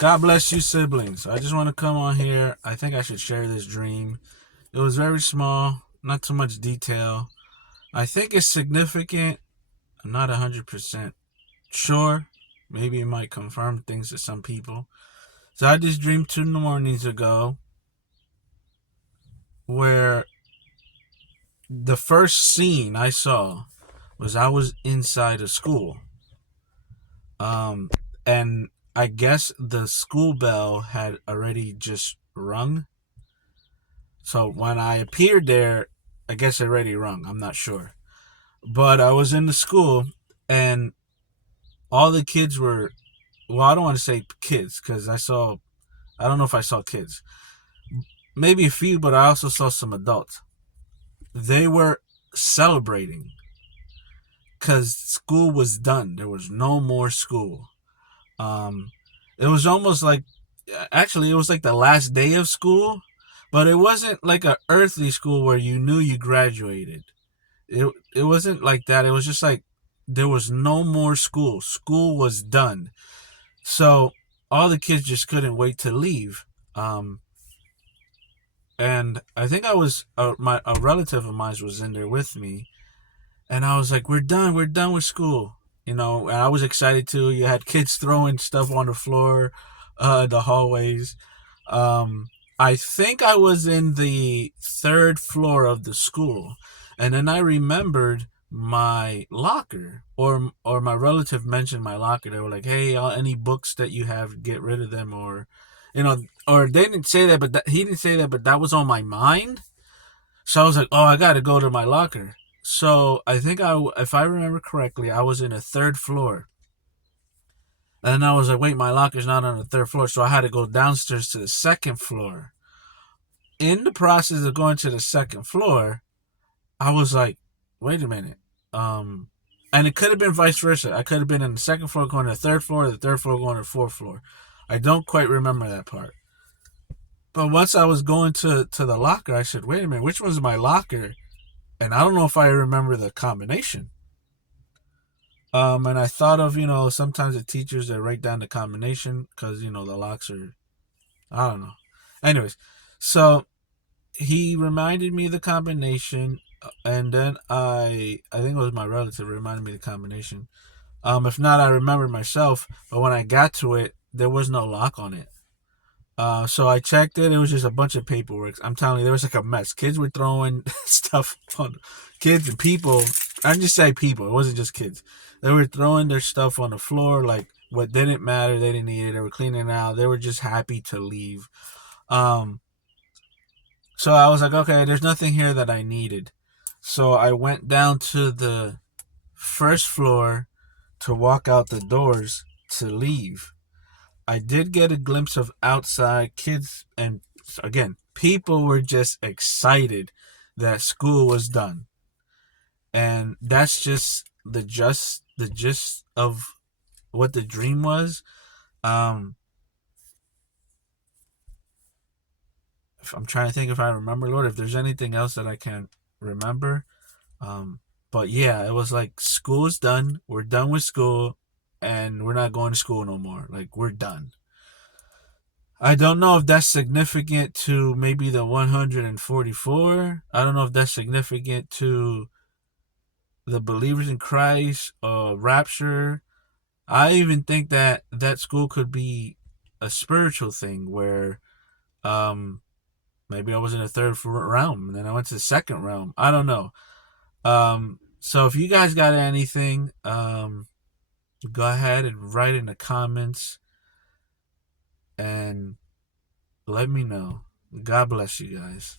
God bless you, siblings. I just want to come on here. I think I should share this dream. It was very small, not too much detail. I think it's significant. I'm not 100% sure. Maybe it might confirm things to some people. So I just dreamed 2 mornings ago where the first scene I saw was I was inside a school. Um, and I guess the school bell had already just rung. So when I appeared there, I guess it already rung. I'm not sure. But I was in the school and all the kids were, well, I don't want to say kids because I don't know if I saw kids. Maybe a few, but I also saw some adults. They were celebrating because school was done. There was no more school. Um, it was almost like, actually, it was like the last day of school, but it wasn't like a earthly school where you knew you graduated. It wasn't like that. It was just like there was no more school. School was done. So all the kids just couldn't wait to leave. And I think I was a relative of mine was in there with me, and I was like, we're done with school." And I was excited too. You had kids throwing stuff on the floor, the hallways. Um, I think I was in the third floor of the school, and then I remembered my locker, or my relative mentioned my locker. They were like, "Hey, any books that you have, get rid of them," or they didn't say that, but he didn't say that, but that was on my mind. So I was like, "Oh, I got to go to my locker." So I think if I remember correctly, I was in a third floor. And then I was like, wait, my locker's not on the third floor. So I had to go downstairs to the second floor. In the process of going to the second floor, I was like, wait a minute. And it could have been vice versa. I could have been in the second floor going to the third floor, or the third floor going to the fourth floor. I don't quite remember that part. But once I was going to the locker, I said, wait a minute, which one's my locker? And I don't know if I remember the combination. And I thought of, sometimes the teachers that write down the combination because, the locks are, I don't know. Anyways, so he reminded me of the combination, and then I think it was my relative reminded me of the combination. If not, I remembered myself, but when I got to it, there was no lock on it. So I checked it. It was just a bunch of paperwork. I'm telling you, there was like a mess. Kids were throwing stuff on kids and people. I just say people. It wasn't just kids. They were throwing their stuff on the floor, like what didn't matter. They didn't need it. They were cleaning it out. They were just happy to leave. Um, so I was like, okay, there's nothing here that I needed. So I went down to the first floor to walk out the doors to leave. I did get a glimpse of outside kids, and again, people were just excited that school was done. And that's just the gist of what the dream was. Um if I'm trying to think if I remember, Lord, if there's anything else that I can't remember. Um but yeah, it was like school is done. We're done with school and we're not going to school no more. Like we're done. I don't know if that's significant to maybe the 144. I don't know if that's significant to the believers in Christ, rapture. I even think that that school could be a spiritual thing where um maybe I was in the third realm and then I went to the second realm. I don't know. So if you guys got anything, go ahead and write in the comments and let me know. God bless you guys.